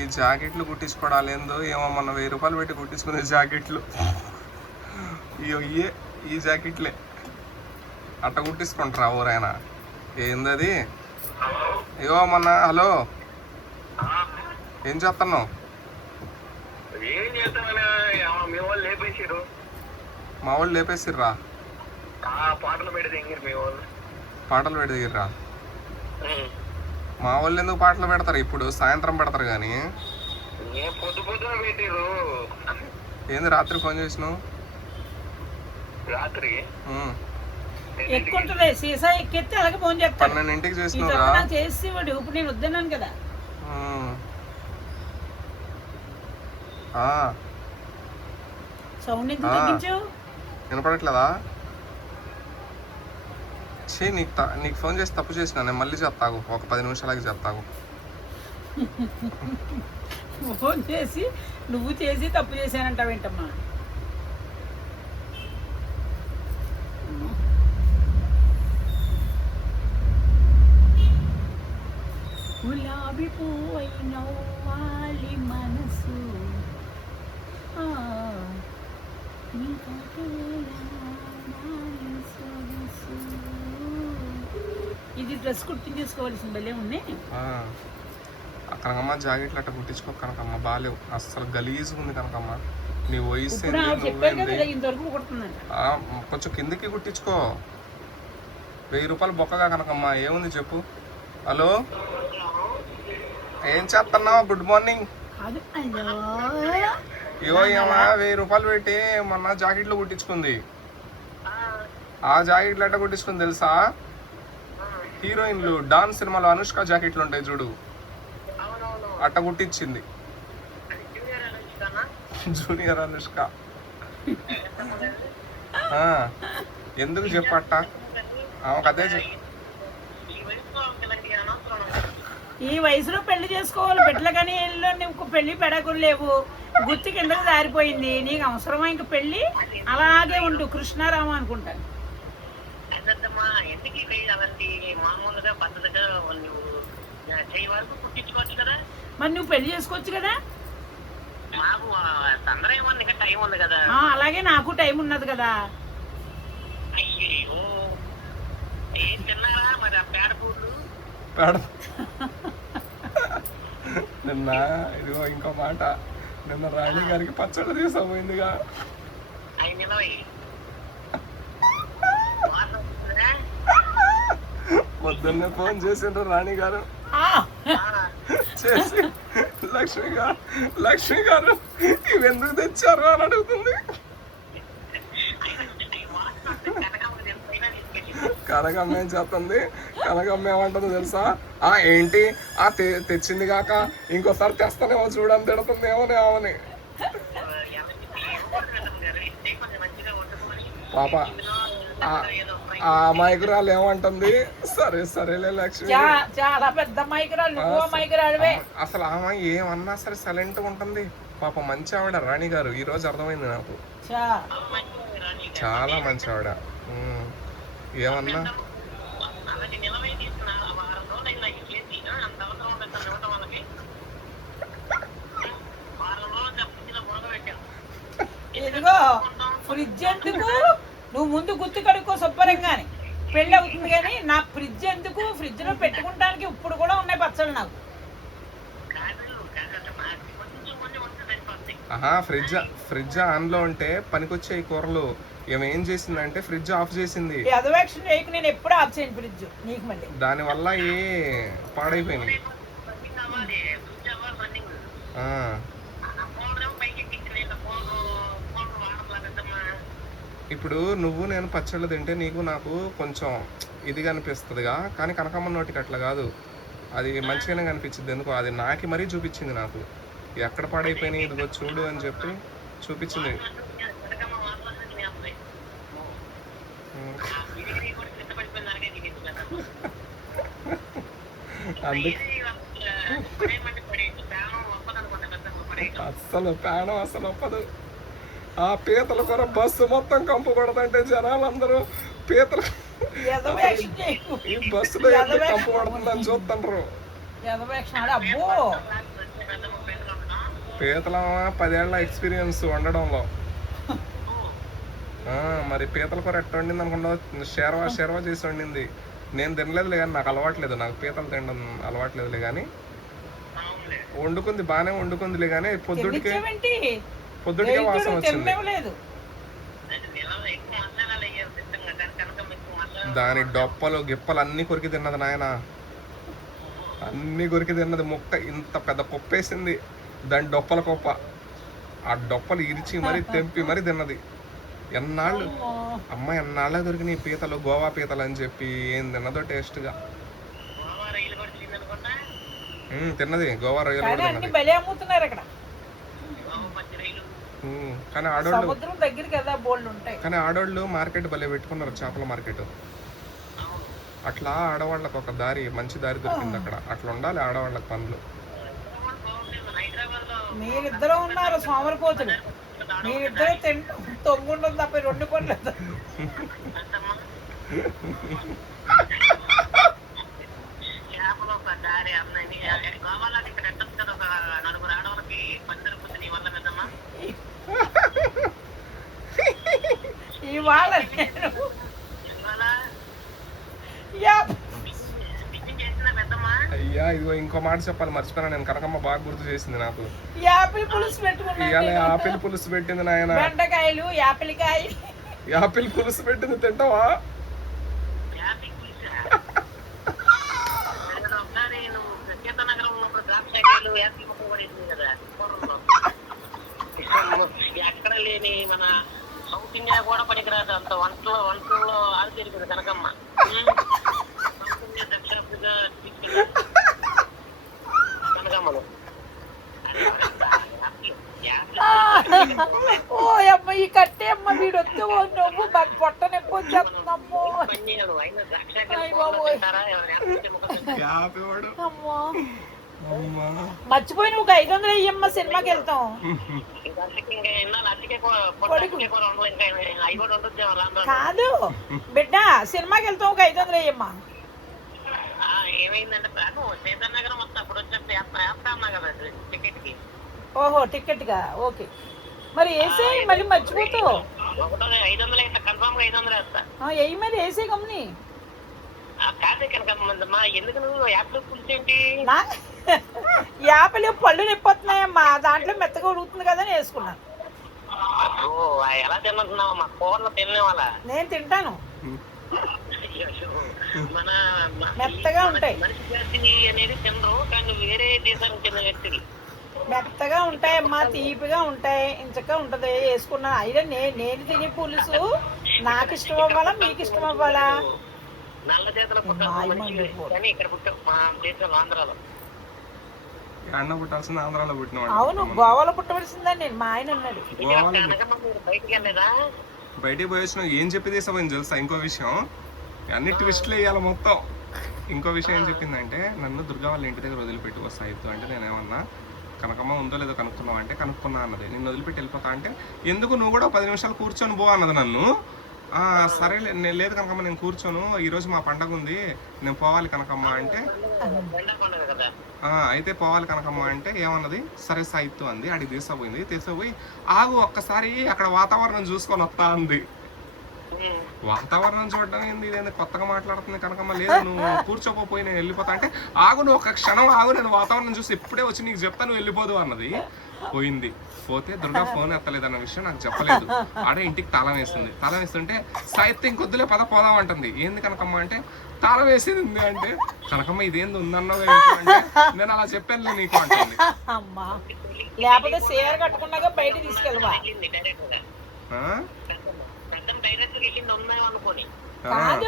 ఈ జాకెట్లు కుట్టించుకోవడాలు ఏందో ఏమో, మొన్న 1000 రూపాయలు పెట్టి కుట్టించుకునే జాకెట్లు ఇయే ఈ జాకెట్లే అట్ట కుట్టించుకుంటారా ఊరైనా? ఏందది? ఇగో మొన్న హలో ఏం చేస్తున్నావు? మా వాళ్ళు లేపేసిర్రా? పాటలు పెడదిగిర్రా? మా వాళ్ళు ఎందుకు పాటలు పెడతారు? ఇప్పుడు సాయంత్రం పెడతారు కానీ. ఏంది రాత్రి ఫోన్ చేసినావు? రాత్రి 12ంటికి చేసినావురా? ఇప్పుడు నేను వద్దన్నాను కదా. సౌండ్ ఎంత తగ్గించావు? వినపడట్లేదా? నీకు ఫోన్ చేసి తప్పు చేసిన, నేను మళ్ళీ చెప్తాగు, ఒక 10 నిమిషాలకి చెప్తాగు. ఫోన్ చేసి నువ్వు చేసి తప్పు చేశానంటావేంటమ్మా? గులాబీ పువ్వై నవ్వాలి మనసు, ఇది డ్రెస్ కుట్టించేసుకోవాల్సిన భలే ఉన్నాయి. కనకమ్మ జాకెట్లు అట్ట కుట్టించుకో కనకమ్మ, బాగాలేవు అస్సలు, గలీజ్ ఉంది కనకమ్మ. నీ వయసు కొంచెం కిందికి కుట్టించుకో. 1000 రూపాయలు బొక్కగా కనకమ్మ, ఏముంది చెప్పు. హలో ఏం చేస్తున్నావు? Good morning. ఇవో ఏమా 1000 రూపాయలు పెట్టి మొన్న జాకెట్లు కుట్టించుకుంది. ఆ జాకెట్లు ఎట్ట కుట్టించుకుంది తెలుసా? హీరోయిన్లు డాన్ సినిమాలో అనుష్క జాకెట్లు ఉంటాయి చూడు, అట్ట కుట్టించింది. జూనియర్ అనుష్క. ఎందుకు చెప్పట్ట ఆమెకు అదే ఈ వయసులో పెళ్లి చేసుకోవాలి. పెట్ల కానీ నీకు పెళ్లి పెడకులు లేవు, గుర్తు కిందకు జారిపోయింది. నీకు అవసరమా ఇంక పెళ్లి? అలాగే ఉండు కృష్ణారామ అనుకుంటాను. మరి నువ్వు పెళ్లి చేసుకోవచ్చు కదా. అలాగే నాకు టైం ఉన్నది కదా. నిన్న ఇదిగో ఇంకో మాట, నిన్న రాణి గారికి పచ్చళ్ళు తీసుకోపోయిందిగా. పొద్దున్నే ఫోన్ చేసిండ్రు రాణి గారు, చేసి లక్ష్మి గారు ఇవి ఎందుకు తెచ్చారు అని అడుగుతుంది. కనకమ్మ ఏం చేస్తుంది? కనకమ్మ ఏమంటుంది తెలుసా? ఏంటి తెచ్చింది కాక ఇంకోసారి తెస్తానేమో చూడని తిడుతుంది. ఏమని ఆమెని పాప ఆ అమాయకురాలు ఏమంటుంది? సరేలే లక్ష్మి, చాలా పెద్ద అమాయకురాలు. అసలు ఆమె ఏమన్నా సరే సైలెంట్ గా ఉంటుంది. పాప మంచి ఆవిడ రాణి గారు. ఈ రోజు అర్థమైంది నాకు, చాలా మంచి ఆవిడ. ఏమన్నా ఇదిగో ఫ్రిడ్జ్ ఎందుకు? నువ్వు ముందు గుర్తు కడుక్కో శుభ్రంగానే, పెళ్ళి అవుతుంది. కానీ నా ఫ్రిడ్జ్ ఎందుకు? ఫ్రిడ్జ్ లో పెట్టుకుంటానికి ఇప్పుడు కూడా ఉన్నాయి పచ్చళ్ళు నాకు. ఫ్రిడ్జ్ ఆన్ లో ఉంటే పనికొచ్చే కూరలు ఏం చేసిందంటే ఫ్రిడ్జ్ ఆఫ్ చేసింది. నేను ఎప్పుడు ఆఫ్ చేయను ఫ్రిడ్జ్. నీకు మళ్ళీ దాని వల్ల పాడైపోయింది. ఇప్పుడు నువ్వు నేను పచ్చళ్ళు తింటే నీకు నాకు కొంచెం ఇదిగా అనిపిస్తుందిగా, కానీ కనకమ్మ నోటికి అట్లా కాదు, అది మంచిగానే కనిపించింది. ఎందుకు అది నాకి మరీ చూపించింది. నాకు ఎక్కడ పాడైపోయినాయి ఇదిగో చూడు అని చెప్పి చూపించింది. అస్సలు ప్రాణం అసలు ఒప్పదు. ఆ పీతల కూర బస్సు మొత్తం కంపు పడదంటే జనాలందరూ పీతలు ఈ బస్సులో కంపు పడుతుందని చూస్తుండ్రు. పీతల 10 ఏళ్ల ఎక్స్పీరియన్స్ వండడంలో. మరి పీతల కూర ఎట్ట వండింది అనుకున్నావు? షేర్వా చేసి వండింది. నేను తినలేదులే కానీ నాకు అలవాట్లేదు, నాకు పీతలు తినడం అలవాట్లేదులే కానీ వండుకుంది, బాగానే వండుకుందిలే కానీ పొద్దుటికే వాసన వచ్చింది. దాని డొప్పలు గిప్పలు అన్ని కొరికి తిన్నది నాయన, అన్ని కొరికి తిన్నది. ముక్క ఇంత పెద్ద పప్పు వేసింది, దాని డొప్పల కుప్ప. ఆ డొప్పలు ఇరిచి మరి తెంపి మరి తిన్నది. ఎన్నాళ్ళు అమ్మ ఎన్నాళ్ళే దొరికినాయి పీతలు, గోవా పీతలు అని చెప్పి ఏం తిన్నదో టేస్ట్గా తిన్నది. గోవా రొయ్యలు కూడా తిన్నది. కానీ ఆడోళ్ళు మార్కెట్ భలే పెట్టుకున్నారు, చేపల మార్కెట్. అట్లా ఆడవాళ్ళకి ఒక దారి, మంచి దారి దొరికింది అక్కడ. అట్లా ఉండాలి ఆడవాళ్ళకి పనులు. మీరిద్దరూ ఉన్నారు సోమరిపోతులు, మీరిద్దరూ తొంగుంటుంది తప్ప 2 పనులు. ఇవాళ అయ్యా ఇదిగో ఇంకో మాట చెప్పాలి, మర్చిపోయినా నేను. కనకమ్మ బాగా గుర్తు చేసింది నాకు. యాపిల్ పులుసు పెట్టుకున్నా. ఇవాళ ఆపిల్ పులుసు పెట్టింది నాయన. బెండకాయలు, యాపిల్కాయలు. యాపిల్ పులుసు పెట్టింది, తింటావా? ఎక్కడ లేని మన సౌత్ ఇండియా కూడా పనికిరాదు అంత వంటల్లో ఆరితేరుకుంది కనకమ్మ. సౌత్ ఇండియా దక్షిణాఫ్రికా కనకమ్మను. ఓ అమ్మ ఈ కట్టే అమ్మ వీడు వద్దు, నువ్వు పొట్ట నొప్పి వచ్చేస్తుందమ్మో. మర్చిపోయి నువ్వు 500 అయ్యమ్మ, సినిమాకి వెళ్తాం. కాదు బిడ్డ, సినిమాకి వెళ్తాం, ఒక 500 అయ్యమ్మా. ఏమైందంటే సీతానగరం వస్తా, అప్పుడు వచ్చేస్తే వేస్తామన్నా కదా టికెట్ కి. ఓహో టికెట్ గా, ఓకే. మరి వేసే మళ్ళీ మర్చిపోతావు. 500 అయితే కన్ఫామ్ గా 500 వేస్తా. వెయ్యి మరి వేసే గమ్ని. కాదే కనకమ్మా, ఎందుకు నువ్వు యాపిల్ పులుసు ఏంటి? యాపిల్ పళ్ళు నిప్పొస్తున్నాయమ్మా, దాంట్లో మెత్తగా ఉడుకుతుంది కదా అని వేసుకున్నాను. ఎలా తింటున్నావు? మా కూరలో తినే వాళ్ళ నేను తింటాను, మన మెత్తగా ఉంటాయి. మనిషి జాతి అనేది తినరు, కానీ వేరే దేశానికి చెందిన వ్యక్తులు మెత్తగా ఉంటాయమ్మా, తీపిగా ఉంటాయి, ఇంచగా ఉంటది వేసుకున్నాను. అయినా నేను తినే పులుసు నాకు ఇష్టం అవ్వాలా, మీకు ఇష్టం అవ్వాలా? నల్ల చేతుల కానీ ఇక్కడ పుట్టాం మా దేశంలో, ఆంధ్రాలో. పుట్టాల్సింది ఆంధ్రాలో పుట్టిన. అవును, గోవాలో పుట్టవలసిందని నేను, మా ఆయన అన్నాడు. బయటికి వెళ్ళలేదా? బయటికి పోయి వచ్చిన ఏం చెప్పి తీసామని తెలుసా? ఇంకో విషయం, అన్ని ట్విస్ట్లు వేయాలి మొత్తం. ఇంకో విషయం ఏం చెప్పిందంటే, నన్ను దుర్గా వాళ్ళ ఇంటి దగ్గర వదిలిపెట్టి వస్తాయిద్దు అంటే, నేనేమన్నా కనకమ్మ ఉందో లేదో కనుక్కున్నావు అంటే, కనుక్కున్నా అన్నది. నిన్ను వదిలిపెట్టి వెళ్ళిపోతా అంటే, ఎందుకు నువ్వు కూడా 10 నిమిషాలు కూర్చొని పో అన్నది నన్ను. సరే లేదు కనకమ్మ నేను కూర్చోను, ఈరోజు మా పండగ ఉంది, నేను పోవాలి కనకమ్మ అంటే, అయితే పోవాలి కనకమ్మ అంటే ఏమన్నది, సరే సాయిత్తు అంది. అడిగి తీసుకుపోయి ఆగు ఒక్కసారి అక్కడ వాతావరణం చూసుకొని వస్తా అంది. వాతావరణం చూడడం ఏంది, ఇదేంది కొత్తగా మాట్లాడుతుంది కనకమ్మ. లేదు నువ్వు కూర్చోపోయి నేను వెళ్ళిపోతా అంటే, ఆగు నువ్వు ఒక క్షణం ఆగు, నేను వాతావరణం చూసి ఇప్పుడే వచ్చి నీకు చెప్తా, నువ్వు వెళ్ళిపోదు అన్నది. పోయింది. పోతే దుర్గా ఫోన్ ఎత్తలేదు అన్న విషయం నాకు చెప్పలేదు. ఆడ ఇంటికి తాళం వేస్తుంది. తాళం వేస్తుంటే సాయిత్యం ఇంకొద్దులే పద పోదాం అంటుంది. ఏంది కనకమ్మ అంటే, తాళం వేసేది ఉంది అంటే, కనకమ్మ ఇదేంది ఉందన్నావు అంటే, నేను అలా చెప్పాను నీకు అంటుంది. అమ్మా లేకపోతే సేర్ కట్టుకున్నాక బయట తీసుకెళ్ళవా? డైరెక్ట్ గా వెళ్ళింది, ఉందా అనుకోని. కాదు